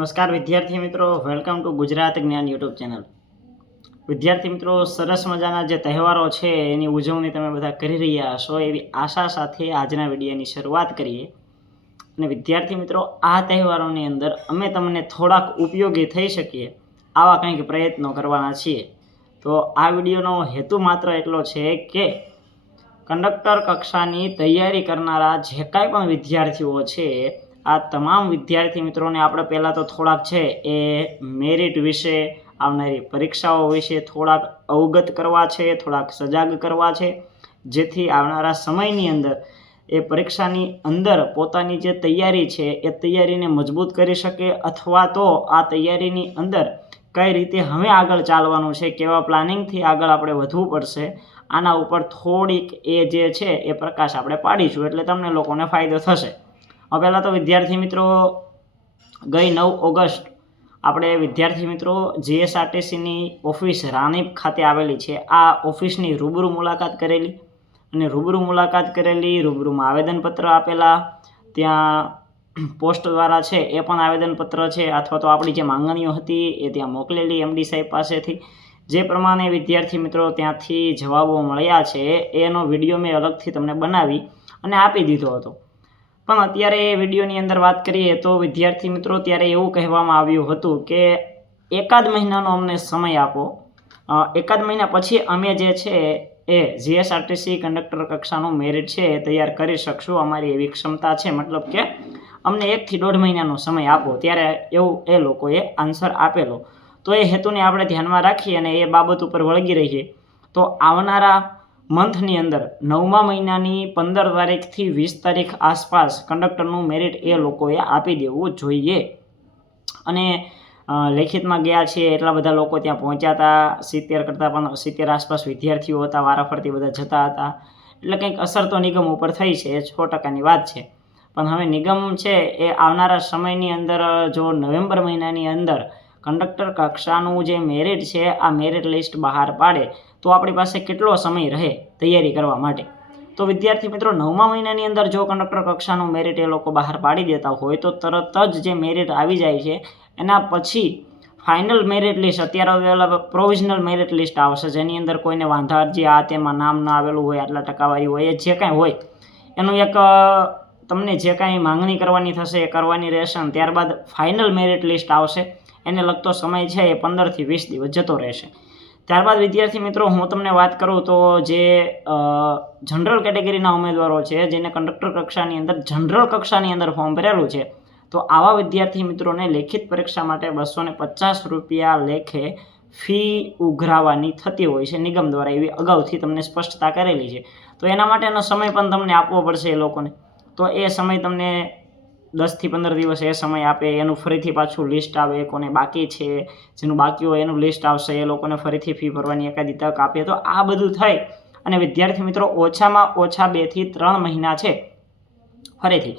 નમસ્કાર વિદ્યાર્થી મિત્રો વેલકમ ટુ ગુજરાત જ્ઞાન યુટ્યુબ ચેનલ વિદ્યાર્થી મિત્રો, સરસ મજાના જે તહેવારો છે, એની ઉજવણી તમે બધા કરી રહ્યા હશો, એવી આશા સાથે આજના વિડીયોની શરૂઆત કરીએ. અને વિદ્યાર્થી મિત્રો, આ તહેવારોની અંદર અમે તમને થોડાક ઉપયોગી થઈ શકીએ, આવા કંઈક પ્રયત્નો કરવાના છીએ. તો આ વિડીયોનો હેતુ માત્ર એટલો છે કે કંડક્ટર કક્ષાની તૈયારી કરનારા જે કાંઈ પણ વિદ્યાર્થીઓ છે આ તમામ વિદ્યાર્થી મિત્રોને આપણે પહેલાં તો થોડાક છે એ મેરિટ વિશે, આવનારી પરીક્ષાઓ વિશે થોડાક અવગત કરવા છે, થોડાક સજાગ કરવા છે. જેથી આવનારા સમયની અંદર એ પરીક્ષાની અંદર પોતાની જે તૈયારી છે એ તૈયારીને મજબૂત કરી શકે અથવા તો આ તૈયારીની અંદર કઈ રીતે હવે આગળ ચાલવાનું છે, કેવા પ્લાનિંગથી આગળ આપણે વધવું પડશે, આના ઉપર થોડીક એ જે છે એ પ્રકાશ આપણે પાડીશું. એટલે તમને લોકોને ફાયદો થશે. પહેલાં તો વિદ્યાર્થી મિત્રો ગઈ નવ ઓગસ્ટ આપણે વિદ્યાર્થી મિત્રો જીએસઆરટીસીની ઓફિસ રાણીપ ખાતે આવેલી છે. આ ઓફિસની રૂબરૂ મુલાકાત કરેલી અને રૂબરૂ મુલાકાત કરેલી, રૂબરૂમાં આવેદનપત્ર આપેલા, ત્યાં પોસ્ટ દ્વારા છે એ પણ આવેદનપત્ર છે અથવા તો આપણી જે માંગણીઓ હતી એ ત્યાં મોકલેલી એમડી સાહેબ પાસેથી. જે પ્રમાણે વિદ્યાર્થી મિત્રો ત્યાંથી જવાબો મળ્યા છે, એનો વીડિયો મેં અલગથી તમને બનાવી અને આપી દીધો હતો. પણ અત્યારે એ વિડીયોની અંદર વાત કરીએ તો વિદ્યાર્થી મિત્રો, ત્યારે એવું કહેવામાં આવ્યું હતું કે એકાદ મહિનાનો અમને સમય આપો. એકાદ મહિના પછી અમે જે છે એ જીએસઆરટીસી કંડક્ટર કક્ષાનું મેરિટ છે એ તૈયાર કરી શકશું. અમારી એવી ક્ષમતા છે, મતલબ કે અમને એકથી દોઢ મહિનાનો સમય આપો. ત્યારે એવું એ લોકોએ આન્સર આપેલો. તો એ હેતુને આપણે ધ્યાનમાં રાખી અને એ બાબત ઉપર વળગી રહીએ. તો આવનારા મંથની અંદર નવમા મહિનાની પંદર તારીખથી વીસ તારીખ આસપાસ કંડક્ટરનું મેરિટ એ લોકોએ આપી દેવું જોઈએ. અને લેખિતમાં ગયા છે, એટલા બધા લોકો ત્યાં પહોંચ્યા હતા, સિત્તેર કરતાં પણ સિત્તેર આસપાસ વિદ્યાર્થીઓ હતા, વારાફરતી બધા જતા હતા. એટલે કંઈક અસર તો નિગમ ઉપર થઈ છે, એ સો ટકાની વાત છે. પણ હવે નિગમ છે, એ આવનારા સમયની અંદર, જો નવેમ્બર મહિનાની અંદર કંડક્ટર કક્ષાનું જે મેરિટ છે, આ મેરિટ લિસ્ટ બહાર પાડે તો આપણી પાસે કેટલો સમય રહે તૈયારી કરવા માટે? તો વિદ્યાર્થી મિત્રો, નવમા મહિનાની અંદર જો કંડક્ટર કક્ષાનું મેરિટ એ લોકો બહાર પાડી દેતા હોય, તો તરત જ જે મેરિટ આવી જાય છે, એના પછી ફાઇનલ મેરિટ લિસ્ટ અત્યારે પ્રોવિઝનલ મેરિટ લિસ્ટ આવશે, જેની અંદર કોઈને વાંધા અરજી આ તેમાં નામ ના આવેલું હોય, આટલા ટકાવારી હોય જે કાંઈ હોય, એનું એક તમને જે કાંઈ માંગણી કરવાની થશે, એ કરવાની રહેશે અને ત્યારબાદ ફાઇનલ મેરિટ લિસ્ટ આવશે, એને લગતો સમય છે એ પંદરથી વીસ દિવસ જતો રહેશે. ત્યારબાદ વિદ્યાર્થી મિત્રો, હું તમને વાત કરું તો જે જનરલ કેટેગરીના ઉમેદવારો છે, જેને કંડક્ટર કક્ષાની અંદર, જનરલ કક્ષાની અંદર ફોર્મ ભરેલું છે, તો આવા વિદ્યાર્થી મિત્રોને લેખિત પરીક્ષા માટે બસો પચાસ રૂપિયા લેખે ફી ઉઘરાવવાની થતી હોય છે નિગમ દ્વારા, એવી અગાઉથી તમને સ્પષ્ટતા કરેલી છે. તો એના માટેનો સમય પણ તમને આપવો પડશે એ લોકોને. તો એ સમય તમને દસથી પંદર દિવસ એ સમય આપે, એનું ફરીથી પાછું લિસ્ટ આવે, કોને બાકી છે, જેનું બાકી હોય એનું લિસ્ટ આવશે, એ લોકોને ફરીથી ફી ભરવાની એકાદી તક આપે, તો આ બધું થાય. અને વિદ્યાર્થી મિત્રો, ઓછામાં ઓછા બેથી ત્રણ મહિના છે. ફરીથી,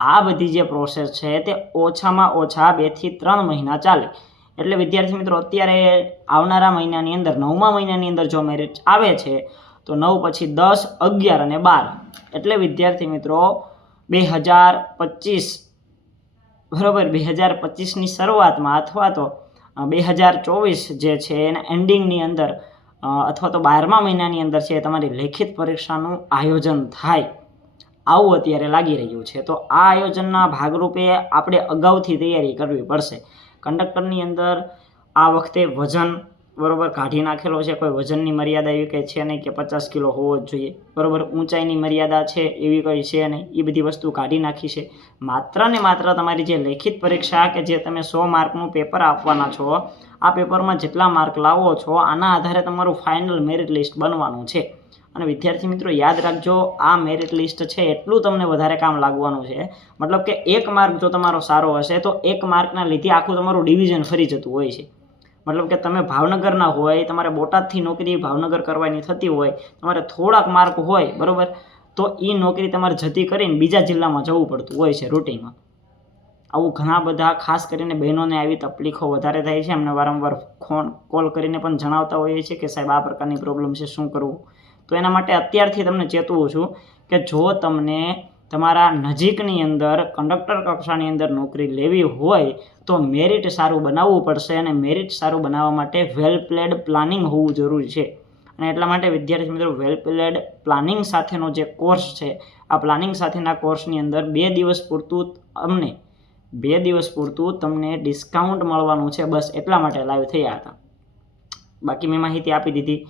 આ બધી જે પ્રોસેસ છે તે ઓછામાં ઓછા બેથી ત્રણ મહિના ચાલે. એટલે વિદ્યાર્થી મિત્રો, અત્યારે આવનારા મહિનાની અંદર, નવમા મહિનાની અંદર જો મેરિટ આવે છે, તો નવ પછી દસ, અગિયાર અને બાર. એટલે વિદ્યાર્થી મિત્રો બે હજાર પચીસ. બરાબર, બે હજાર પચીસની શરૂઆતમાં અથવા તો બે હજાર ચોવીસ જે છે એના એન્ડિંગની અંદર અથવા તો બારમા મહિનાની અંદર છે તમારી લેખિત પરીક્ષાનું આયોજન થાય. આવું અત્યારે લાગી રહ્યું છે. તો આ આયોજનના ભાગરૂપે આપણે અગાઉથી તૈયારી કરવી પડશે. કંડક્ટરની અંદર આ વખતે વજન બરોબર કાઢી નાખેલો છે, કોઈ વજનની મર્યાદા એવી કંઈ છે નહીં કે પચાસ કિલો હોવો જ જોઈએ. બરોબર, ઊંચાઈની મર્યાદા છે એવી કંઈ છે નહીં, એ બધી વસ્તુ કાઢી નાખી છે. માત્ર ને માત્ર તમારી જે લેખિત પરીક્ષા કે જે તમે સો માર્કનું પેપર આપવાના છો, આ પેપરમાં જેટલા માર્ક લાવો છો, આના આધારે તમારું ફાઇનલ મેરિટ લિસ્ટ બનવાનું છે. અને વિદ્યાર્થી મિત્રો, યાદ રાખજો, આ મેરિટ લિસ્ટ છે એટલું તમને વધારે કામ લાગવાનું છે. મતલબ કે એક માર્ક જો તમારો સારો હશે, તો એક માર્કના લીધે આખું તમારું ડિવિઝન ફરી જતું હોય છે. મતલબ કે તમે ભાવનગરના હોય, તમારે બોટાદથી નોકરી ભાવનગર કરવાની થતી હોય, તમારે થોડાક માર્ક હોય, બરાબર? તો એ નોકરી તમારે જતી કરીને બીજા જિલ્લામાં જવું પડતું હોય છે રૂટિનમાં. આવું ઘણા બધા, ખાસ કરીને બહેનોને આવી તકલીફો વધારે થાય છે. એમને વારંવાર ફોન, કોલ કરીને પણ જણાવતા હોઈએ છીએ કે, સાહેબ, આ પ્રકારની પ્રોબ્લેમ છે, શું કરવું? તો એના માટે અત્યારથી તમને ચેતવું છું કે જો તમને તમારા નજીકની અંદર, કંડક્ટર કક્ષાની અંદર નોકરી લેવી હોય તો મેરિટ સારું બનાવવું પડશે અને મેરિટ સારું બનાવવા માટે વેલ પ્લેડ પ્લાનિંગ હોવું જરૂરી છે. અને એટલા માટે, વિદ્યાર્થી મિત્રો વેલ પ્લેડ પ્લાનિંગ સાથેનો જે કોર્સ છે, આ પ્લાનિંગ સાથેના કોર્સની અંદર બે દિવસ પૂરતું અમને બે દિવસ પૂરતું તમને ડિસ્કાઉન્ટ મળવાનું છે, બસ એટલા માટે લાઈવ થયા હતા. બાકી મેં માહિતી આપી દીધી.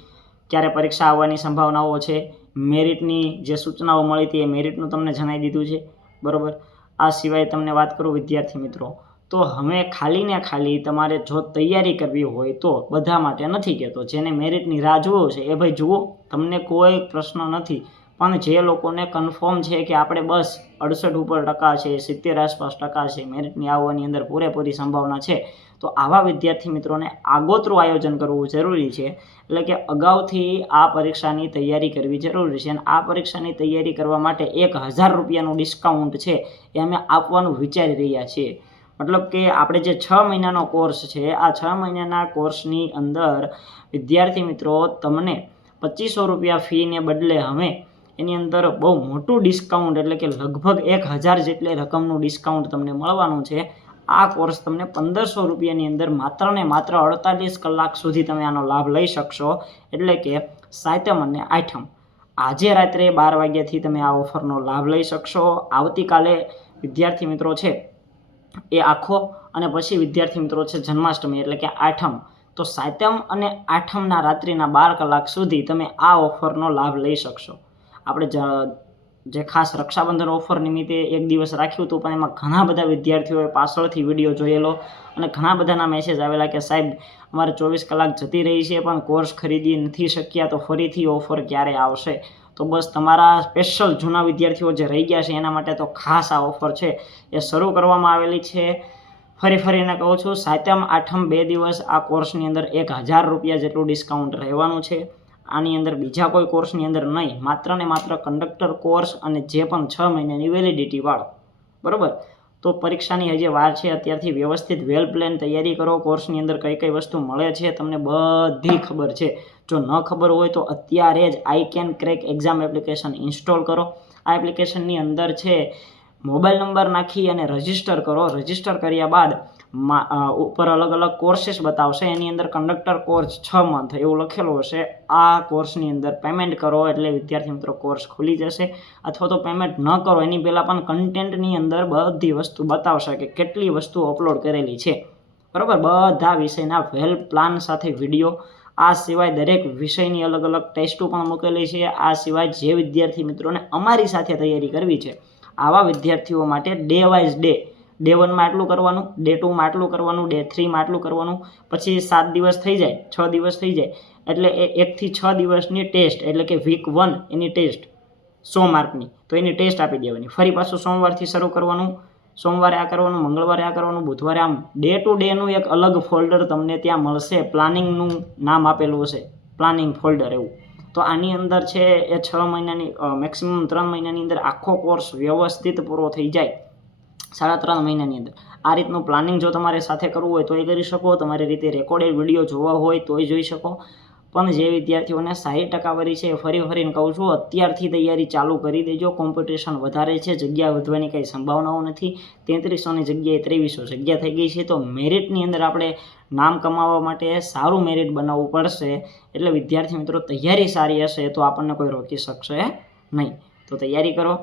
ક્યારે પરીક્ષા આવવાની સંભાવનાઓ છે મેરિટની જે સૂચનાઓ મળી હતી એ મેરિટનું તમને જણાવી દીધું છે. બરાબર? આ સિવાય તમને વાત કરું વિદ્યાર્થી મિત્રો. તો હવે ખાલી ને ખાલી તમારે જો તૈયારી કરવી હોય તો બધા માટે નથી કહેતો. જેને મેરિટની રાહ જુઓ છે એ ભાઈ જુઓ, તમને કોઈ પ્રશ્ન નથી. પણ જે લોકોને કન્ફર્મ છે કે આપણે બસ અડસઠ ઉપર ટકા છે, સિત્તેર આસપાસ ટકા છે, મેરિટની આવવાની અંદર પૂરેપૂરી સંભાવના છે તો આવા વિદ્યાર્થી મિત્રોને આગોતરું આયોજન કરવું જરૂરી છે. એટલે કે અગાઉથી આ પરીક્ષાની તૈયારી કરવી જરૂરી છે અને આ પરીક્ષાની તૈયારી કરવા માટે એક હજાર રૂપિયાનું ડિસ્કાઉન્ટ છે એ અમે આપવાનું વિચારી રહ્યા છીએ. મતલબ કે આપણે જે છ મહિનાનો કોર્સ છે, આ છ મહિનાના કોર્સની અંદર વિદ્યાર્થી મિત્રો તમને પચીસો રૂપિયા ફીને બદલે અમે એની અંદર બહુ મોટું ડિસ્કાઉન્ટ એટલે કે લગભગ એક હજાર જેટલી રકમનું ડિસ્કાઉન્ટ તમને મળવાનું છે. આ કોર્સ તમને પંદરસો રૂપિયાની અંદર માત્ર ને માત્ર અડતાલીસ કલાક સુધી તમે આનો લાભ લઈ શકશો. એટલે કે સાતમ અને આઠમ. આજે રાત્રે બાર વાગ્યાથી તમે આ ઓફરનો લાભ લઈ શકશો. આવતીકાલે વિદ્યાર્થી મિત્રો છે એ આખો અને પછી વિદ્યાર્થી મિત્રો છે જન્માષ્ટમી એટલે કે આઠમ. તો સાતમ અને આઠમના રાત્રિના બાર કલાક સુધી તમે આ ઓફરનો લાભ લઈ શકશો. આપણે જ ખાસ રક્ષાબંધન ઓફર નિમિત્તે એક દિવસ રાખ્યું હતું, પણ એમાં ઘણા બધા વિદ્યાર્થીઓએ પાછળથી વીડિયો જોયેલો અને ઘણા બધાના મેસેજ આવેલા કે સાહેબ, અમારે ચોવીસ કલાક જતી રહી છે, પણ કોર્સ ખરીદી નથી શક્યા, તો ફરીથી ઓફર ક્યારે આવશે? તો બસ તમારા સ્પેશિયલ જૂના વિદ્યાર્થીઓ જે રહી ગયા છે, એના માટે તો ખાસ આ ઓફર છે. એ શરૂ કરવામાં આવેલી છે. ફરી ફરીને કહું છું, સાતમ આઠમ બે દિવસ આ કોર્સની અંદર એક હજાર રૂપિયા જેટલું ડિસ્કાઉન્ટ રહેવાનું છે. આની અંદર બીજા કોઈ કોર્સની અંદર નહીં. માત્ર ને માત્ર કંડક્ટર કોર્સ અને જે પણ છ મહિનાની વેલિડિટી વાળો. બરાબર? તો પરીક્ષાની હજી વાર છે. અત્યારથી વ્યવસ્થિત વેલ પ્લાન તૈયારી કરો. કોર્સની અંદર કઈ કઈ વસ્તુ મળે છે તમને બધી ખબર છે. જો ન ખબર હોય તો અત્યારે જ I can crack exam application install કરો. આ એપ્લિકેશનની અંદર છે, મોબાઈલ નંબર નાખી અને રજિસ્ટર કરો. રજિસ્ટર કર્યા બાદ ઉપર અલગ અલગ કોર્સીસ બતાવશે. એની અંદર કંડક્ટર કોર્સ છ મંથ એવું લખેલું હશે. આ કોર્સની અંદર પેમેન્ટ કરો એટલે વિદ્યાર્થી મિત્રો કોર્સ ખુલી જશે. અથવા તો પેમેન્ટ ન કરો, એની પહેલાં પણ કન્ટેન્ટની અંદર બધી વસ્તુ બતાવશે કે કેટલી વસ્તુ અપલોડ કરેલી છે. બરાબર? બધા વિષયના વેલ પ્લાન સાથે વીડિયો આ સિવાય દરેક વિષયની અલગ અલગ ટેસ્ટો પણ મૂકેલી છે. આ સિવાય જે વિદ્યાર્થી મિત્રોને અમારી સાથે તૈયારી કરવી છે, આવા વિદ્યાર્થીઓ માટે ડે વાઇઝ ડે ડે વનમાં આટલું કરવાનું, ડે ટુમાં આટલું કરવાનું, ડે થ્રીમાં આટલું કરવાનું, પછી સાત દિવસ થઈ જાય, છ દિવસ થઈ જાય. એટલે એ એકથી છ દિવસની ટેસ્ટ, એટલે કે વીક વન એની ટેસ્ટ સો માર્કની. તો એની ટેસ્ટ આપી દેવાની. ફરી પાછું સોમવારથી શરૂ કરવાનું. સોમવારે આ કરવાનું, મંગળવારે આ કરવાનું, બુધવારે આમ ડે ટુ ડેનું એક અલગ ફોલ્ડર તમને ત્યાં મળશે. પ્લાનિંગનું નામ આપેલું હશે. પ્લાનિંગ ફોલ્ડર એવું. તો આની અંદર છે એ છ મહિનાની મેક્સિમમ ત્રણ મહિનાની અંદર આખો કોર્સ વ્યવસ્થિત પૂરો થઈ જાય. સાડા ત્રણ મહિનાની અંદર. આ રીતનું પ્લાનિંગ જો તમારે સાથે કરવું હોય તો એ કરી શકો, તમારી રીતે રેકોર્ડેડ વીડિયો જોવા હોય તોય જોઈ શકો. પણ જે વિદ્યાર્થીઓને સાહીઠ ટકાવારી છે ફરી ફરીને કહું છું, અત્યારથી તૈયારી ચાલુ કરી દેજો. કોમ્પિટિશન વધારે છે, જગ્યા વધવાની કંઈ સંભાવનાઓ નથી. તેત્રીસોની જગ્યાએ ત્રેવીસો જગ્યા થઈ ગઈ છે. તો મેરિટની અંદર આપણે નામ કમાવવા માટે સારું મેરિટ બનાવવું પડશે. એટલે વિદ્યાર્થી મિત્રો, તૈયારી સારી હશે તો આપણને કોઈ રોકી શકશે નહીં. તો તૈયારી કરો.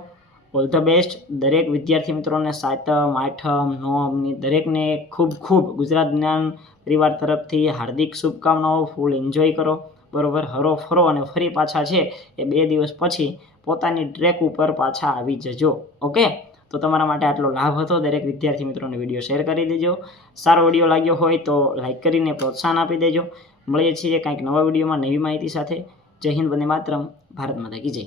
All the best. દરેક વિદ્યાર્થી મિત્રોને સાતમ આઠમ નવમની દરેકને ખૂબ ખૂબ ગુજરાત જ્ઞાન પરિવાર તરફથી હાર્દિક શુભકામનાઓ. ફૂલ એન્જોય કરો. બરોબર? હરો ફરો અને ફરી પાછા છે એ બે દિવસ પછી પોતાની ટ્રેક ઉપર પાછા આવી જજો. ઓકે તો તમારા માટે આટલો લાભ હતો. દરેક વિદ્યાર્થી મિત્રોને વીડિયો શેર કરી દેજો. સારો વીડિયો લાગ્યો હોય તો લાઈક કરીને પ્રોત્સાહન આપી દેજો. મળીએ છીએ કાંઈક નવા વિડીયોમાં નવી માહિતી સાથે. જય હિન્દ, વંદે માતરમ. ભારત માતા કી જય.